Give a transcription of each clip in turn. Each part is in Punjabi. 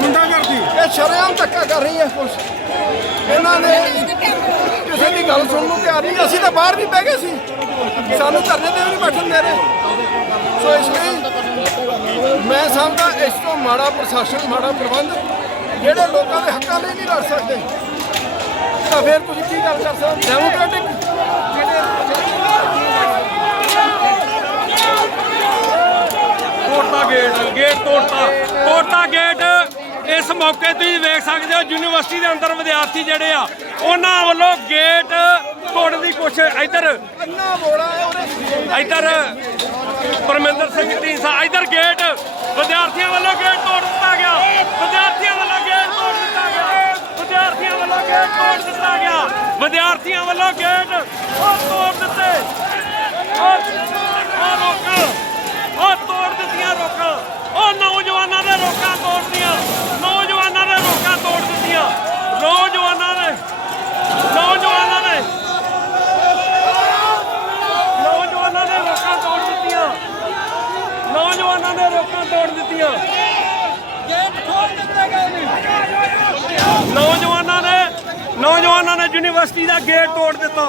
ਮੁੰਡਾ ਕਰਦੀ। ਇਹ ਸ਼ਰੇਆਮ ਧੱਕਾ ਕਰ ਰਹੀ ਹੈ ਪੁਲਿਸ। ਇਹਨਾਂ ਨੇ ਕਿਸੇ ਦੀ ਗੱਲ ਸੁਣਨ ਨੂੰ ਤਿਆਰ ਨਹੀਂ। ਅਸੀਂ ਤਾਂ ਬਾਹਰ ਵੀ ਬਹਿ ਗਏ ਸੀ। ਸਾਨੂੰ ਧਰਨੇ ਤੇ ਵੀ ਨਹੀਂ ਬੈਠਣ ਦੇ ਰਹੇ। ਸੋ ਇਸ ਲਈ ਮੈਂ ਸਮਝਦਾ ਇਸ ਤੋਂ ਮਾੜਾ ਪ੍ਰਸ਼ਾਸਨ, ਮਾੜਾ ਪ੍ਰਬੰਧ, ਜਿਹੜੇ ਲੋਕਾਂ ਦੇ ਹੱਕਾਂ ਲਈ ਨਹੀਂ ਲੜ ਸਕਦੇ। ਤਾਂ ਫਿਰ ਤੁਸੀਂ ਕੀ ਗੱਲ ਕਰ ਸਕਦੇ ਡੈਮੋਕ੍ਰੈਟਿਕ ਤੋੜਤਾ ਗੇਟ ਗੇਟ ਤੋੜਤਾ ਤੋੜਤਾ ਗੇਟ। ਇਸ ਮੌਕੇ ਤੁਸੀਂ ਵੇਖ ਸਕਦੇ ਹੋ, ਯੂਨੀਵਰਸਿਟੀ ਦੇ ਅੰਦਰ ਵਿਦਿਆਰਥੀ ਜਿਹੜੇ ਆ, ਉਹਨਾਂ ਵੱਲੋਂ ਗੇਟ ਤੋੜਨ ਦੀ ਕੋਸ਼ਿਸ਼, ਇੱਧਰ। ਇੱਧਰ ਪਰਮਿੰਦਰ ਸਿੰਘ ਢੀਂਸਾ ਇੱਧਰ ਗੇਟ, ਵਿਦਿਆਰਥੀਆਂ ਵੱਲੋਂ ਗੇਟ ਤੋੜ ਦਿੱਤਾ ਗਿਆ ਵਿਦਿਆਰਥੀਆਂ ਵੱਲੋਂ ਗੇਟ ਤੋੜ ਦਿੱਤਾ ਗਿਆ ਵਿਦਿਆਰਥੀਆਂ ਵੱਲੋਂ ਗੇਟ ਤੋੜ ਦਿੱਤਾ ਗਿਆ ਵਿਦਿਆਰਥੀਆਂ ਵੱਲੋਂ ਗੇਟ ਉਹ ਤੋੜ ਦਿੱਤੇ। ਉਹ ਰੋਕਾਂ ਉਹ ਤੋੜ ਦਿੱਤੀਆਂ ਰੋਕਾਂ ਉਹ ਨੌਜਵਾਨਾਂ ਦੇ ਰੋਕਾਂ ਤੋੜਦੀਆਂ। ਨੌਜਵਾਨਾਂ ਦੇ ਰੋਕਾਂ ਤੋੜ ਦਿੱਤੀਆਂ। ਨੌਜਵਾਨਾਂ ਨੇ ਨੌਜਵਾਨਾਂ ਨੇ ਨੌਜਵਾਨਾਂ ਨੇ ਰੋਕਾਂ ਤੋੜ ਦਿੱਤੀਆਂ। ਨੌਜਵਾਨਾਂ ਨੇ ਰੋਕਾਂ ਤੋੜ ਦਿੱਤੀਆਂ। ਗੇਟ ਖੋਲ ਦਿੱਤੇ ਗਏ ਨੇ। ਨੌਜਵਾਨਾਂ ਨੇ ਨੌਜਵਾਨਾਂ ਯੂਨੀਵਰਸਿਟੀ ਦਾ ਗੇਟ ਤੋੜ ਦਿੱਤਾ।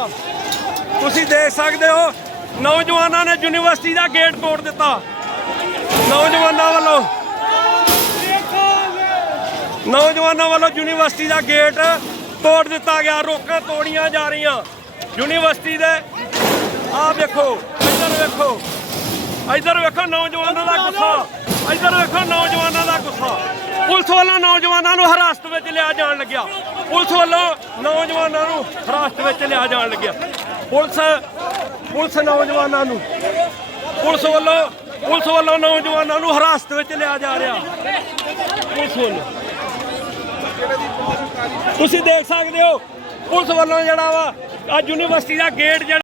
ਤੁਸੀਂ ਦੇਖ ਸਕਦੇ ਹੋ, ਨੌਜਵਾਨਾਂ ਨੇ ਯੂਨੀਵਰਸਿਟੀ ਦਾ ਗੇਟ ਤੋੜ ਦਿੱਤਾ। ਨੌਜਵਾਨਾਂ ਵੱਲੋਂ ਨੌਜਵਾਨਾਂ ਵੱਲੋਂ ਯੂਨੀਵਰਸਿਟੀ ਦਾ ਗੇਟ ਤੋੜ ਦਿੱਤਾ ਗਿਆ। ਰੋਕਾਂ ਤੋੜੀਆਂ ਜਾ ਰਹੀਆਂ। ਯੂਨੀਵਰਸਿਟੀ ਦੇ, ਆਹ ਵੇਖੋ, ਇੱਧਰ ਵੇਖੋ ਇੱਧਰ ਵੇਖੋ ਨੌਜਵਾਨਾਂ ਦਾ ਗੁੱਸਾ। ਇੱਧਰ ਵੇਖੋ ਨੌਜਵਾਨ ਪੁਲਿਸ ਵੱਲੋਂ ਨੌਜਵਾਨਾਂ ਨੂੰ ਹਿਰਾਸਤ ਵਿੱਚ ਲਿਆ ਜਾਣ ਲੱਗਿਆ। ਪੁਲਿਸ ਵੱਲੋਂ ਨੌਜਵਾਨਾਂ ਨੂੰ ਹਿਰਾਸਤ ਵਿੱਚ ਲਿਆ ਜਾਣ ਲੱਗਿਆ। ਪੁਲਿਸ ਪੁਲਿਸ ਨੌਜਵਾਨਾਂ ਨੂੰ, ਪੁਲਿਸ ਵੱਲੋਂ ਪੁਲਿਸ ਵੱਲੋਂ ਨੌਜਵਾਨਾਂ ਨੂੰ ਹਿਰਾਸਤ ਵਿੱਚ ਲਿਆ ਜਾ ਰਿਹਾ। ਪੁਲਿਸ ਵੱਲੋਂ। ਤੁਸੀਂ ਦੇਖ ਸਕਦੇ ਹੋ, ਪੁਲਿਸ ਵੱਲੋਂ ਜਿਹੜਾ ਵਾ, ਅੱਜ ਯੂਨੀਵਰਸਿਟੀ ਦਾ ਗੇਟ ਜਿਹੜਾ